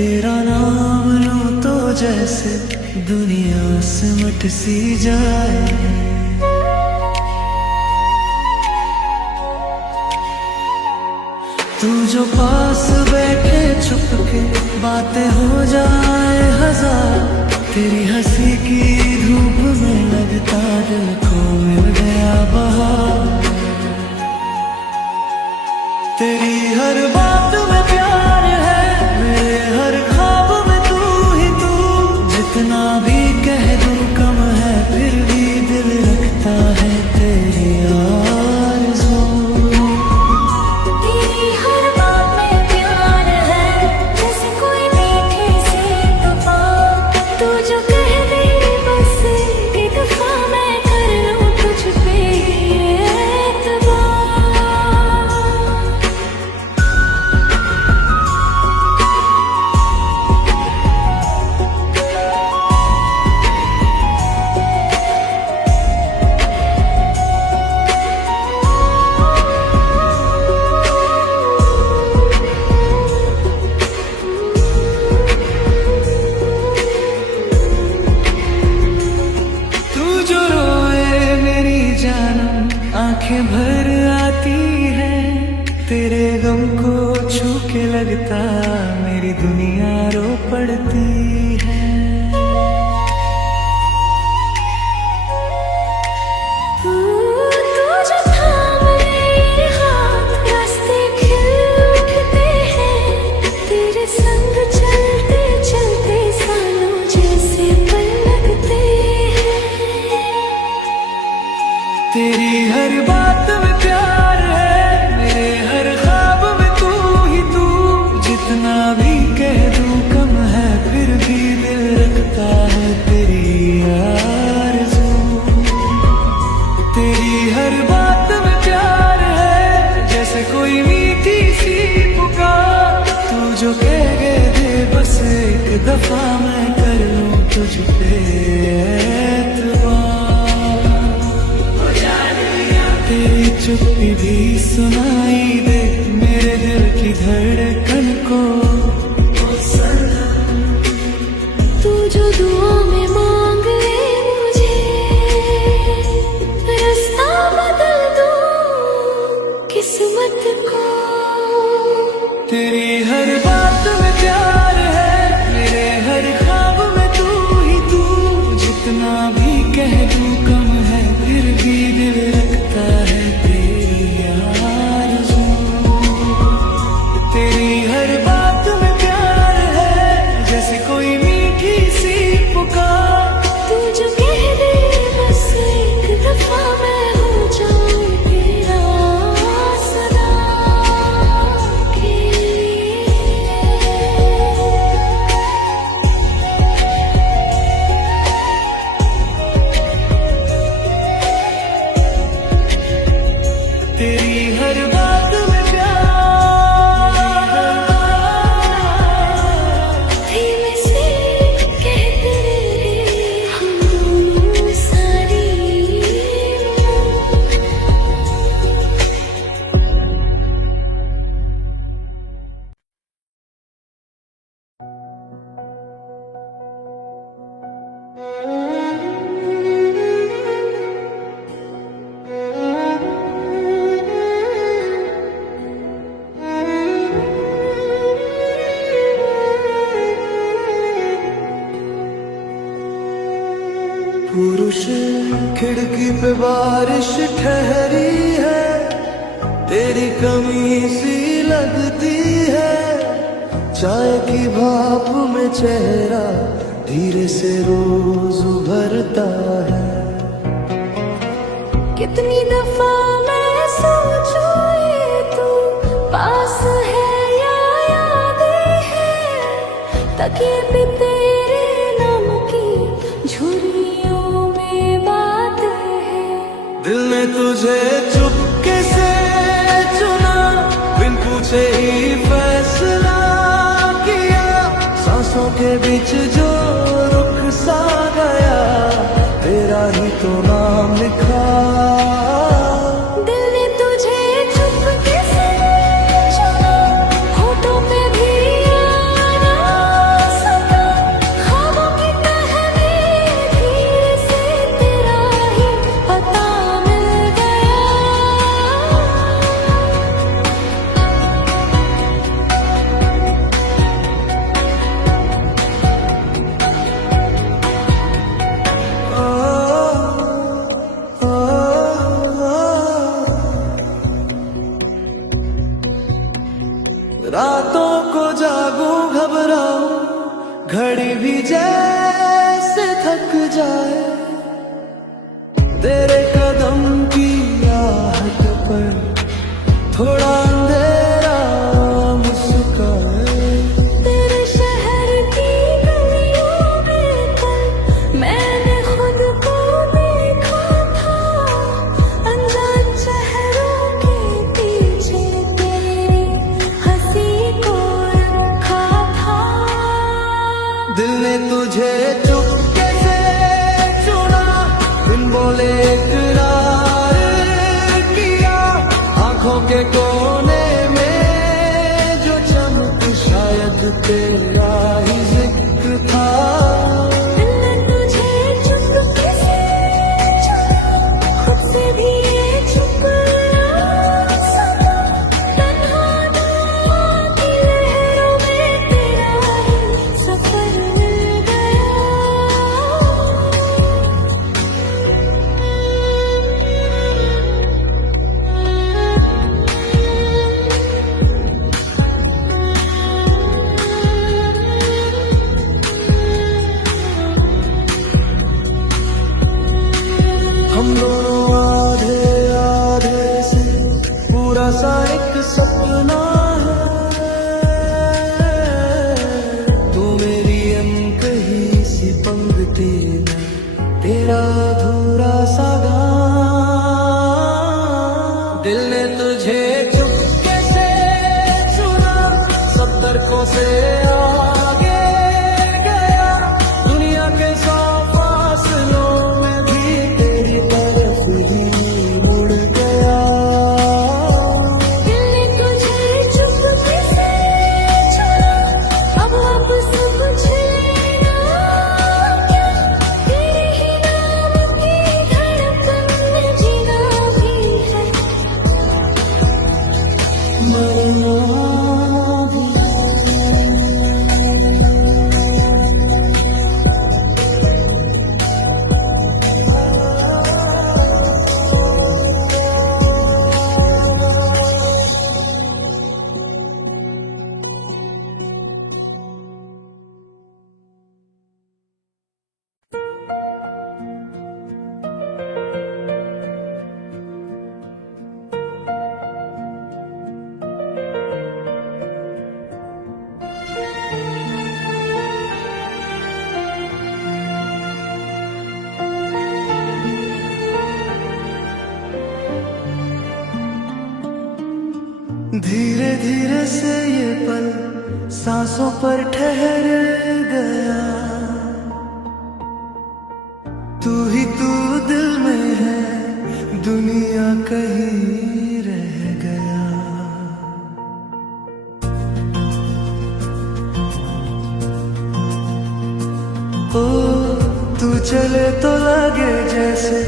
तेरा नाम लूं तो जैसे दुनिया सिमट सी जाए। तू जो पास बैठे चुपके बातें हो जाए हजार, तेरी हंसी की धूप में लगता दिल को मिल गया बहार। तेरी हर बात में प्यार है, मेरे हर ख्वाब में तू ही तू। जितना भी कह दूं कम है, फिर भी दिल रखता है तेरी आरज़ू। तेरी हर बात में प्यार है, जैसे कोई मीठी सी दफा। तू जो कह दे बस एक दफा, मैं कर लूं तुझ पे एतबार। आंखें भर आती है, तेरे गम को छू के लगता मेरी दुनिया रो पड़ती है। तू जो थाम ले हाथ, रास्ते खिल उठते हैं। तेरे संग चलते चलते सालों जैसे पल लगते हैं। तेरी हर बात में प्यार है, मेरे हर ख्वाब में तू ही तू। जितना भी कह दूं कम है, फिर भी दिल रखता है तेरी आरज़ू। तेरी हर बात में प्यार है, जैसे कोई मीठी सी पुकार। तू जो कह दे बस एक दफा, मैं कर लूं तुझ पे एतबार। तेरी चुप्पी भी सुनाई दे मेरे दिल की धड़कन को। तू जो दुआ में मांग ले मुझे, रास्ता बदल दूं किस्मत को। तेरी हर बात में प्यार है, मेरे हर ख्वाब में तू ही तू। जितना भी कह दूं कम है, फिर भी दिल रखता है तेरी आरज़ू। तेरी हर बात में प्यार है, जैसे कोई मीठी सी पुकार। तू जो कह दे बस एक दफा, मैं हो जाऊं तेरा सदा के लिए। तेरी हर बात में प्यार, धीमे से कहते रहे हम दोनों सारी पुरुष खिड़की पे बारिश ठहरी है, तेरी कमी सी लगती है। चाय की भाप में चेहरा धीरे से रोज उभरता है। कितनी दफा मैं सोचूं ये तू पास है या यादें है। तकिए पे तेरे नाम की झुर्रियों में बातें हैं। दिल ने तुझे चुपके से चुना, बिन पूछे ही फैसला किया। सांसों के बीच जो रुक सा गया, तेरा ही तो नाम लिखा। दिल ने तुझे चुपके से चुना, होठों पे भी आना कैसे थक जाए, तेरे कदम की आहट पर थोड़ा अंधेरा मुस्काए। तेरे शहर की गलियों में कल मैंने खुद को देखा था, अनजान चेहरों के पीछे तेरी हंसी को रखा था। दिल ने तुझे चुपके से चुना, बिन बोले इकरार किया, आंखों के कोने में जो चमक शायद तेरा ही जिक्र था। दिल ने तुझे चुपके से चुना, खुद से भी ये छुप ना सका, तन्हा दुनिया की लहरों में तेरा ही सफर गया। हम दोनों आधे आधे से पूरा सा एक सपना है, तू मेरी अनकही सी पंक्ति में तेरा अधूरा सा गान। दिल ने तुझे चुपके से चुना, सब तर्कों से आगे गया, दुनिया के सौ फासलों में भी तेरी तरफ ही मुड़ गया। दिल ने तुझे चुपके से चुना, अब वापस कुछ लेना क्या, तेरे ही नाम की धड़कन में जीना भी है, मरना भी धीरे धीरे से ये पल सांसों पर ठहर गया, तू ही तू दिल में है, दुनिया कहीं रह गया। ओ तू चले तो लगे जैसे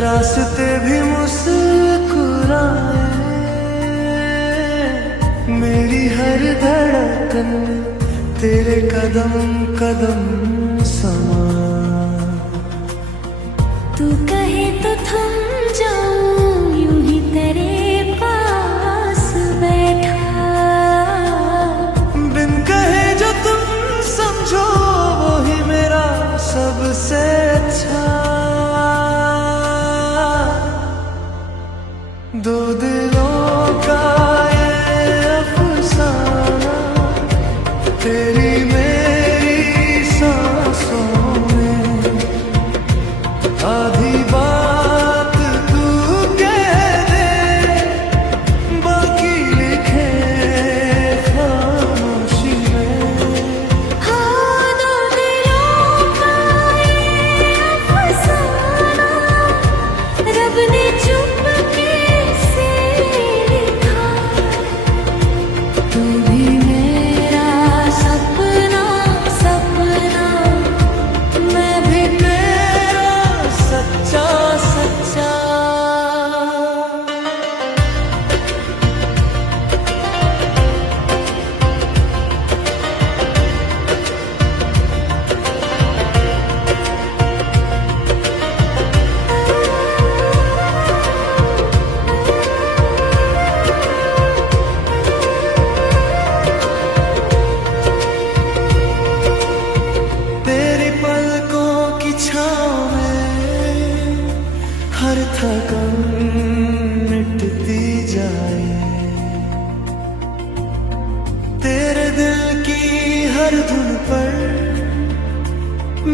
रास्ते भी मुस्कुराए, मेरी हर धड़कन में तेरे कदम कदम समा। तू कहे तो थम जाऊं यूं ही तेरे पास बैठा, बिन कहे जो तुम समझो वो ही मेरा सबसे अच्छा। दो दिलों का ये अफसाना, तेरी मेरी सांसों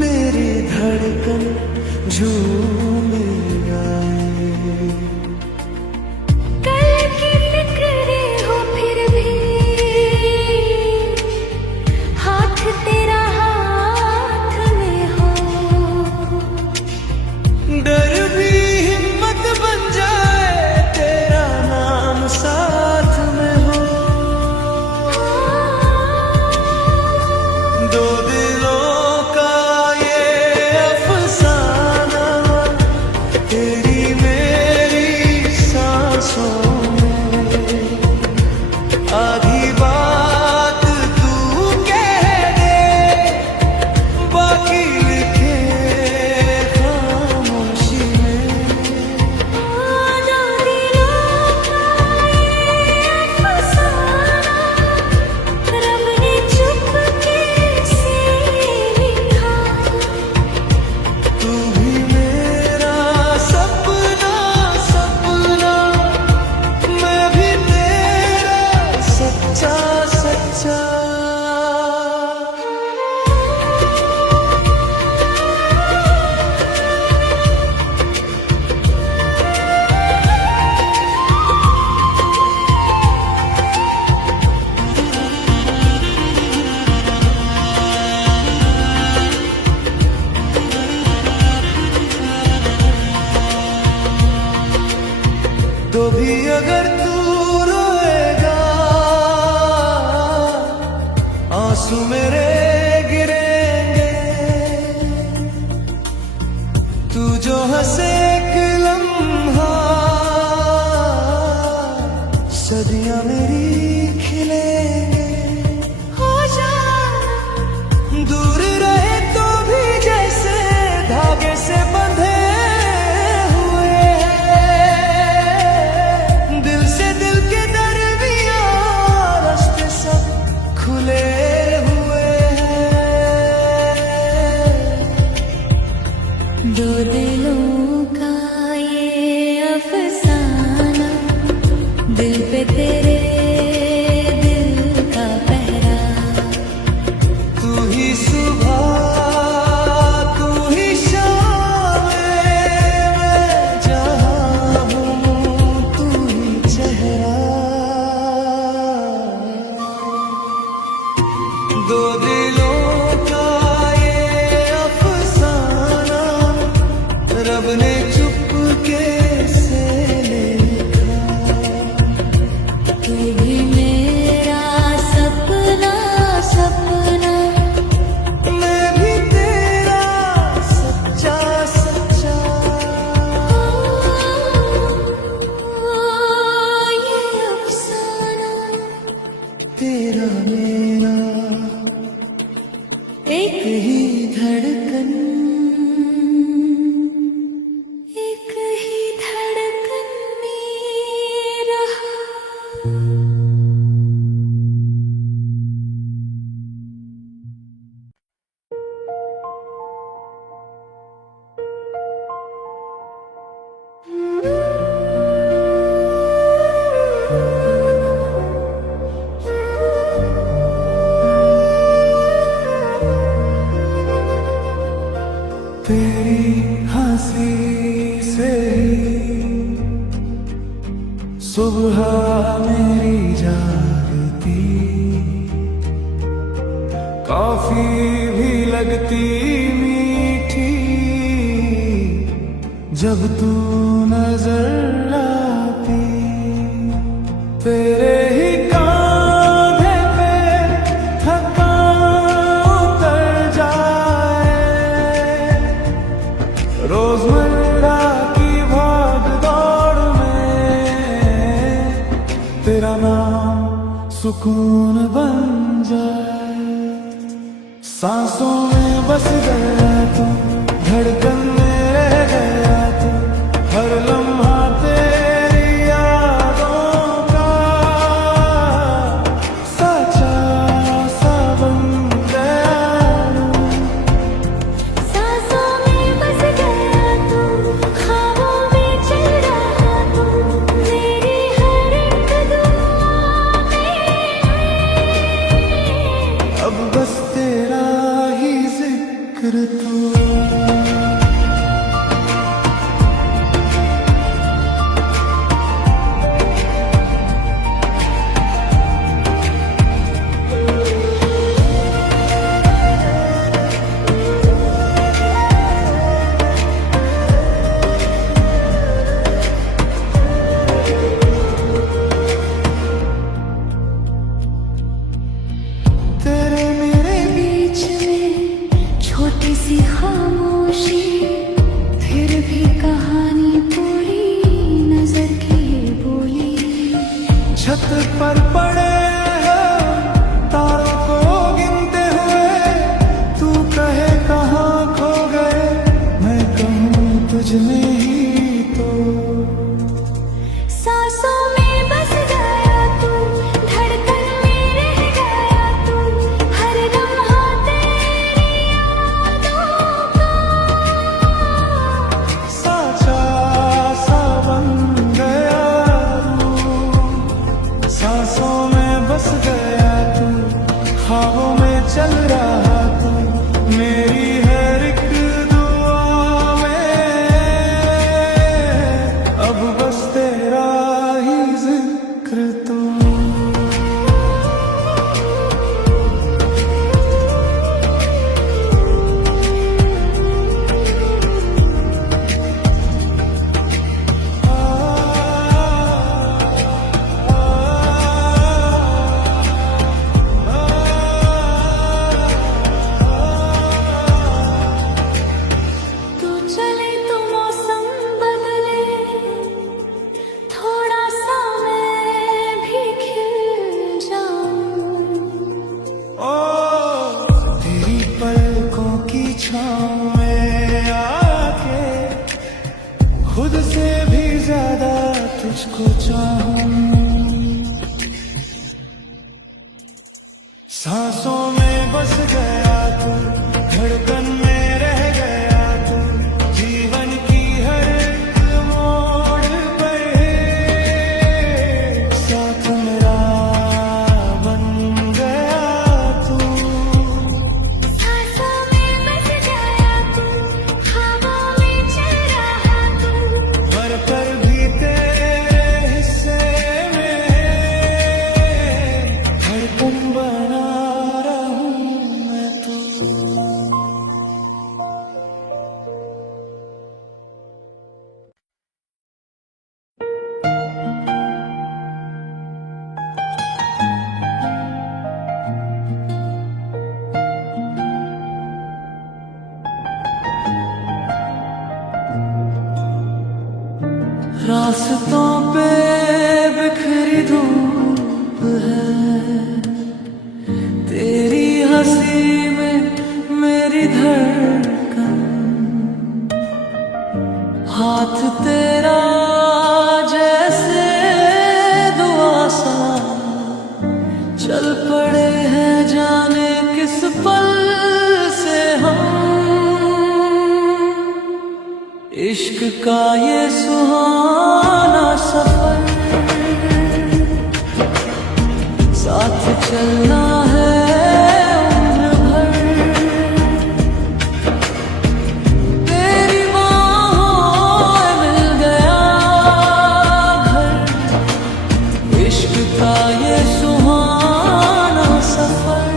मेरी धड़कन झूम आए। कल की फिक्रे हो फिर भी हाथ तेरा हाथ में हो। डर भी हिम्मत बन जाए तेरा नाम साथ में हो। दो दिलों का ये अफसाना तेरी मेरी सांसों में। आधी बात तू कह दे बाकी लिखे खामोशी में। दो दिलों का ये अफसाना रब ने चुपके से लिखा। तू भी मेरा सपना सपना, मैं भी तेरा सच्चा सच्चा। तो भी अगर तू रोएगा आंसू मेरे गिरेंगे। तू जो हंसे एक लम्हा सदियां मेरी खिलेंगे। हो जाना दूर रहे तो भी जैसे धागे से बंधे हुए हैं। दिल से दिल के दरमियां रास्ते सब खुले हुए हैं। दो दिलों का ये अफसाना, दिल पे तेरे दिल का पहरा। तू ही सुबह तू ही शाम, मैं जहाँ हूँ तू ही चेहरा। दो दिलों का ये अफसाना रब ने चुपके से लिखा। तू भी मेरा सपना सपना, मैं भी तेरा सच्चा सच्चा। ये अफसाना तेरा मेरा एक ही धड़कन, एक ही धड़कन में रहा। तेरी हंसी से सुबह मेरी जागती। कॉफी भी लगती मीठी जब तू नजर आती। तेरे ही कांधे पे थकान उतर जाए। रोजमर्रा की भाग दौड़ में तेरा नाम सुकून बन जाए। सांसों में बस गया तू, धड़कन में रह गया तू। हर लम्हा तेरी यादों का सच्चा सा बन गया। सांसों में बस गया तू, ख्वाबों में चल रहा तू। मेरी हर एक दुआ में अब बस तेरा ही जिक्र तू तेरे मेरे बीच में छोटी सी खामोशी, फिर भी कहानी पूरी नजर की ये बोली। छत पर पड़े हैं तारों को गिनते हुए, तू कहे कहाँ खो गए, मैं कहूँ तुझ में ही तो। सांसों में बस गया तू, धड़कन में रह गया तू, हर लम्हा तेरी यादों का। साचा सा बन गया तू, सांसों में बस गया तू, ख्वाबों में चल रहा तू, मेरी हर एक दुआ में अब बस तेरा ही जिक्र तू। तू चले तो मौसम बदले, थोड़ा सा मैं भी खिल जाऊं। ओ तेरी पलकों की छाँव में आके खुद से भी ज्यादा तुझको चाहूं। सांसों में बस गया तू, धड़कन में रह गया तू, जीवन की हर एक मोड़ पर साथ मेरा बन गया तू। सांसों में बस गया तू, हवा में चल रहा तू, मर कर भी तेरे हिस्से में धड़कन बना रहूं मैं तू। रास्तों पे बिखरी धूप है, तेरी हंसी में मेरी धड़कन, हाथ तेरा जैसे दुआ सा, चल पड़े हैं जाने किस पल से हम। इश्क का ये सुहाना सफर, साथ चलना है उम्र भर। तेरी बाहों में मिल गया घर, इश्क का ये सुहाना सफर।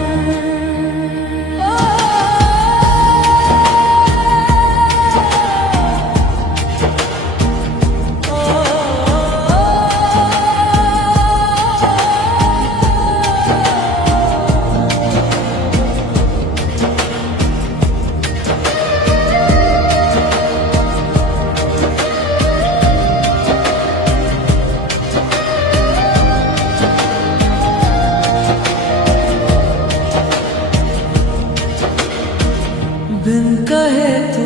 बिन कहे तो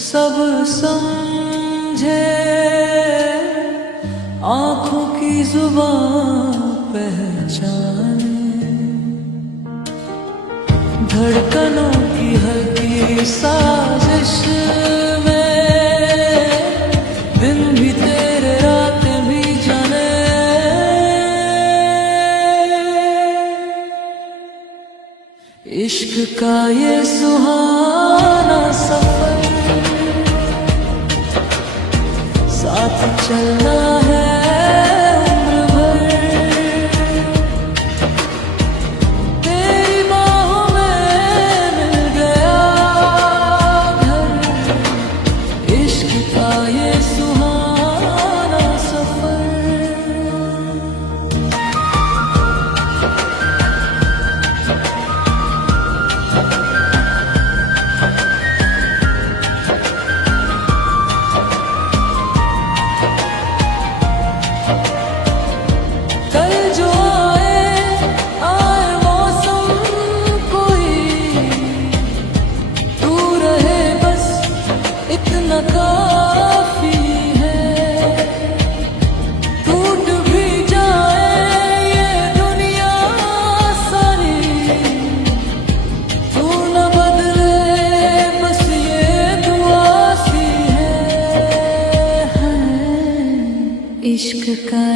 सब समझे, आंखों की जुबान पहचाने, धड़कनों की हल्की साजिश में, दिन भी तेरे रातें भी जाने। इश्क का ये सुहाना इतना काफी है। टूट भी जाए ये दुनिया सारी, तू न बदले बस ये दुआ सी है। इश्क का